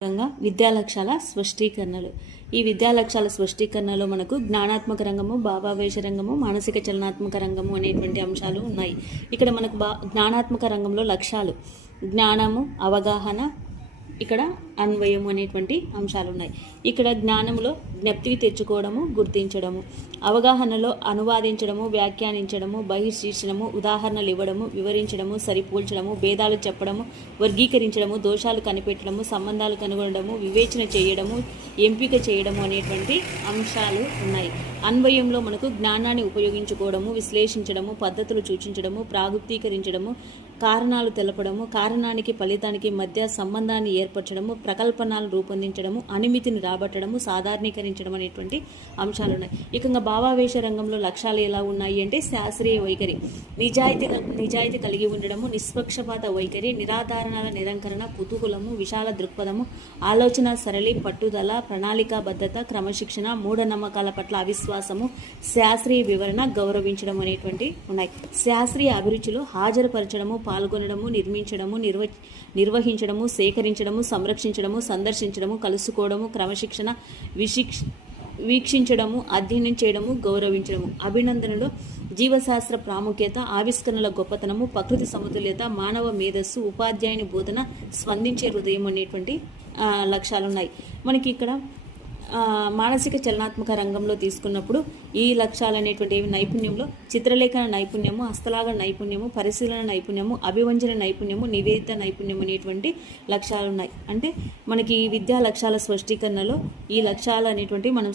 విద్యా లక్ష్యాల స్పష్టీకరణలు. ఈ విద్యా లక్ష్యాల స్పష్టీకరణలో మనకు జ్ఞానాత్మక రంగము, భావావేశ రంగము, మానసిక చలనాత్మక రంగము అనేటువంటి అంశాలు ఉన్నాయి. ఇక్కడ మనకు జ్ఞానాత్మక రంగంలో లక్ష్యాలు జ్ఞానము, అవగాహన, ఇక్కడ అన్వయము అనేటువంటి అంశాలు ఉన్నాయి. ఇక్కడ జ్ఞానంలో జ్ఞప్తికి తెచ్చుకోవడము, గుర్తించడము, అవగాహనలో అనువాదించడము, వ్యాఖ్యానించడము, బహిర్శీర్చడము, ఉదాహరణలు ఇవ్వడము, వివరించడము, సరిపోల్చడము, భేదాలు చెప్పడము, వర్గీకరించడము, దోషాలు కనిపెట్టడము, సంబంధాలు కనుగొనడము, వివేచన చేయడము, ఎంపిక చేయడము అనేటువంటి అంశాలు ఉన్నాయి. అన్వయంలో మనకు జ్ఞానాన్ని ఉపయోగించుకోవడము, విశ్లేషించడము, పద్ధతులు సూచించడము, ప్రాగుప్తీకరించడము, కారణాలు తెలపడము, కారణానికి ఫలితానికి మధ్య సంబంధాన్ని ఏర్పరచడము, ప్రకల్పనలు రూపొందించడము, అనిమితిని రాబట్టడము, సాధారణీకరించడం అనేటువంటి అంశాలు ఉన్నాయి. ఇక భావావేశ రంగంలో లక్ష్యాలు ఎలా ఉన్నాయి అంటే శాస్త్రీయ వైఖరి, నిజాయితీ కలిగి ఉండడము, నిష్పక్షపాత వైఖరి, నిరాధారణల నిరంకరణ, కుతూహలము, విశాల దృక్పథము, ఆలోచన సరళి, పట్టుదల, ప్రణాళికాబద్ధత, క్రమశిక్షణ, మూఢనమ్మకాల పట్ల అవిశ్వాసము, శాస్త్రీయ వివరణ, గౌరవించడం అనేటువంటి ఉన్నాయి. శాస్త్రీయ అభిరుచులు హాజరుపరచడము, పాల్గొనడము, నిర్మించడము, నిర్వహించడము, సేకరించడము, సంరక్షించడము, సందర్శించడము, కలుసుకోవడము, క్రమశిక్షణ, వీక్షించడము, అధ్యయనం చేయడము, గౌరవించడము. అభినందనలు జీవశాస్త్ర ప్రాముఖ్యత, ఆవిష్కరణల గొప్పతనము, ప్రకృతి సమతుల్యత, మానవ మేధస్సు, ఉపాధ్యాయుని బోధన, స్పందించే హృదయం అనేటువంటి లక్ష్యాలు ఉన్నాయి. మనకి ఇక్కడ మానసిక చలనాత్మక రంగంలో తీసుకున్నప్పుడు ఈ లక్ష్యాలు అనేటువంటి నైపుణ్యంలో చిత్రలేఖన నైపుణ్యము, హస్తలాగ నైపుణ్యము, పరిశీలన నైపుణ్యము, అభివంచన నైపుణ్యము, నివేదిత నైపుణ్యం అనేటువంటి లక్ష్యాలు ఉన్నాయి. అంటే మనకి ఈ విద్యా లక్ష్యాల స్పష్టీకరణలో ఈ లక్ష్యాలు అనేటువంటి మనం